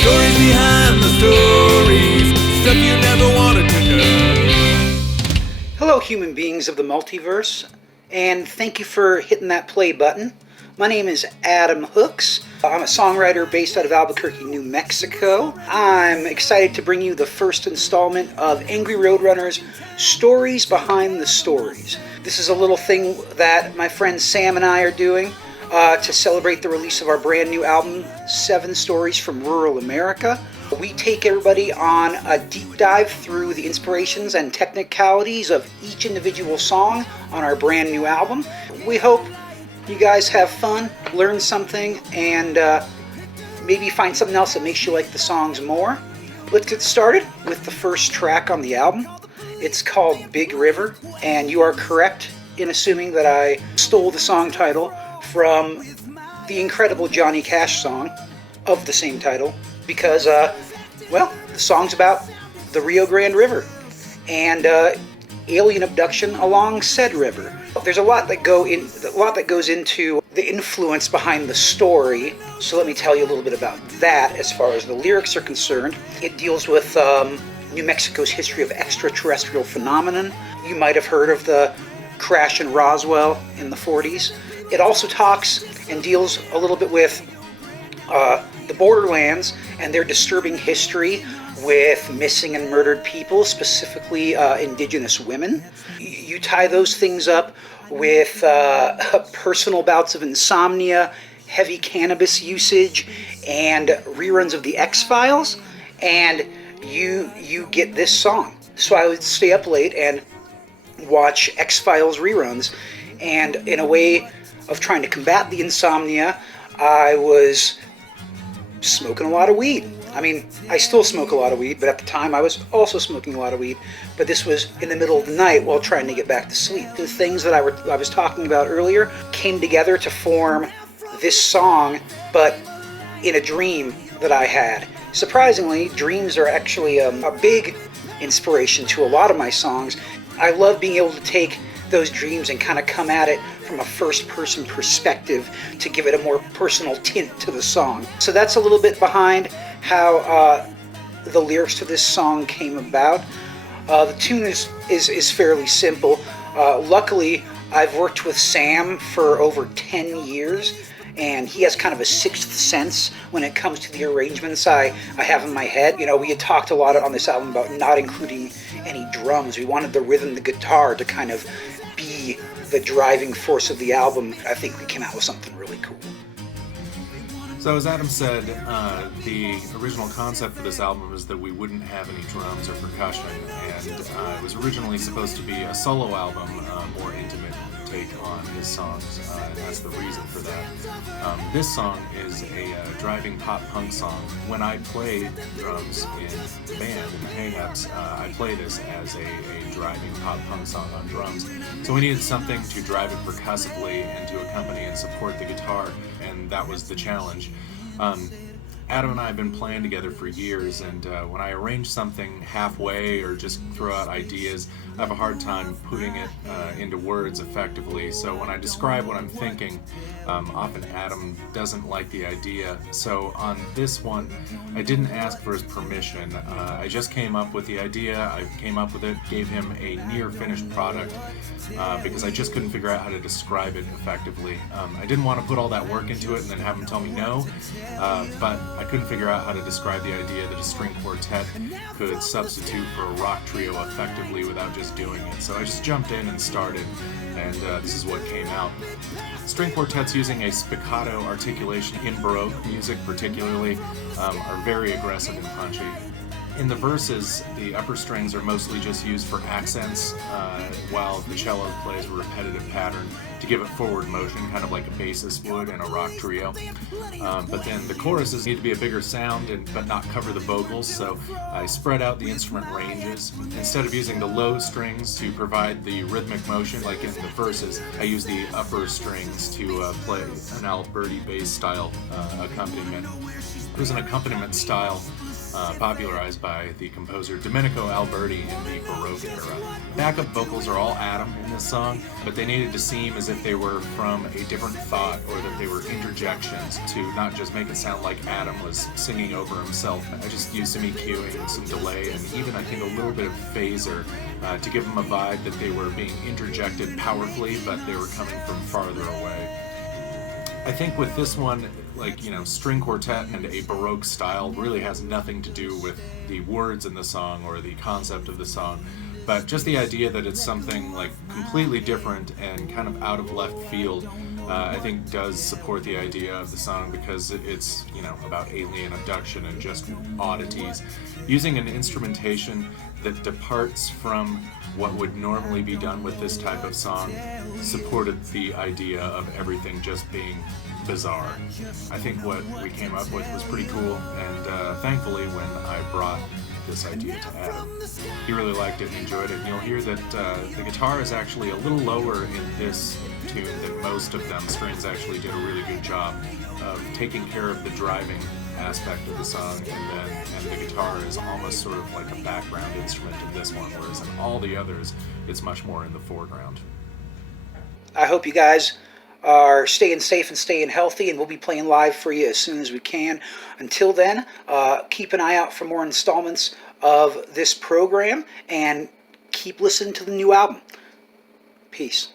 Stories behind the stories, stuff you never wanted to know. Hello, human beings of the multiverse, and thank you for hitting that play button. My name is Adam Hooks. I'm a songwriter based out of Albuquerque, New Mexico. I'm excited to bring you the first installment of Angry Roadrunner's Stories Behind the Stories. This is a little thing that my friend Sam and I are doing to celebrate the release of our brand new album, 7 Stories from Rural America. We take everybody on a deep dive through the inspirations and technicalities of each individual song on our brand new album. We hope you guys have fun, learn something, and maybe find something else that makes you like the songs more. Let's get started with the first track on the album. It's called Big River, and you are correct in assuming that I stole the song title from the incredible Johnny Cash song of the same title, because, the song's about the Rio Grande River and alien abduction along said river. There's a lot that goes into the influence behind the story, so let me tell you a little bit about that as far as the lyrics are concerned. It deals with New Mexico's history of extraterrestrial phenomenon. You might have heard of the crash in Roswell in the 40s. It also talks and deals a little bit with the borderlands and their disturbing history with missing and murdered people, specifically indigenous women. You tie those things up with personal bouts of insomnia, heavy cannabis usage, and reruns of the X-Files, and you get this song. So I would stay up late and watch X-Files reruns, and in a way of trying to combat the insomnia, I was smoking a lot of weed. I mean, I still smoke a lot of weed, but at the time I was also smoking a lot of weed. But this was in the middle of the night while trying to get back to sleep. The things that I was talking about earlier came together to form this song, but in a dream that I had. Surprisingly, dreams are actually a big inspiration to a lot of my songs. I love being able to take those dreams and kind of come at it from a first-person perspective to give it a more personal tint to the song. So that's a little bit behind how the lyrics to this song came about. The tune is fairly simple. Luckily, I've worked with Sam for over 10 years, and he has kind of a sixth sense when it comes to the arrangements I have in my head. You know, we had talked a lot on this album about not including any drums. We wanted the rhythm, the guitar to kind of be the driving force of the album. I think we came out with something really cool. So as Adam said, the original concept for this album is that we wouldn't have any drums or percussion, and it was originally supposed to be a solo album, more intimate take on his songs, and that's the reason for that. This song is a driving pop punk song. When I play drums in the band, in the Hangups, I play this as a driving pop punk song on drums. So we needed something to drive it percussively and to accompany and support the guitar, and that was the challenge. Adam and I have been playing together for years, and when I arrange something halfway or just throw out ideas, I have a hard time putting it into words effectively. So when I describe what I'm thinking, often Adam doesn't like the idea. So on this one, I didn't ask for his permission. I just came up with the idea, I came up with it, gave him a near finished product because I just couldn't figure out how to describe it effectively. I didn't want to put all that work into it and then have him tell me no, but I couldn't figure out how to describe the idea that a string quartet could substitute for a rock trio effectively without just doing it. So I just jumped in and started, and this is what came out. String quartets using a spiccato articulation in Baroque music particularly are very aggressive and punchy. In the verses, the upper strings are mostly just used for accents, while the cello plays a repetitive pattern to give it forward motion, kind of like a bassist would in a rock trio. But then the choruses need to be a bigger sound, but not cover the vocals, so I spread out the instrument ranges. Instead of using the low strings to provide the rhythmic motion, like in the verses, I use the upper strings to play an Alberti bass style accompaniment. There's an accompaniment style popularized by the composer Domenico Alberti in the Baroque era. Backup vocals are all Adam in this song, but they needed to seem as if they were from a different thought, or that they were interjections to not just make it sound like Adam was singing over himself. I just used some EQing, some delay, and even I think a little bit of phaser to give them a vibe that they were being interjected powerfully, but they were coming from farther away. I think with this one, like, string quartet and a Baroque style really has nothing to do with the words in the song or the concept of the song, but just the idea that it's something like completely different and kind of out of left field, I think does support the idea of the song, because it's, about alien abduction and just oddities. Using an instrumentation that departs from what would normally be done with this type of song supported the idea of everything just being bizarre. I think what we came up with was pretty cool, and thankfully when I brought this idea to Adam, he really liked it and enjoyed it. And you'll hear that the guitar is actually a little lower in this tune than most of them. Strings actually did a really good job of taking care of the driving aspect of the song, and the guitar is almost sort of like a background instrument in this one, whereas in all the others it's much more in the foreground. I hope you guys are staying safe and staying healthy, and we'll be playing live for you as soon as we can. Until then, keep an eye out for more installments of this program, and keep listening to the new album. Peace.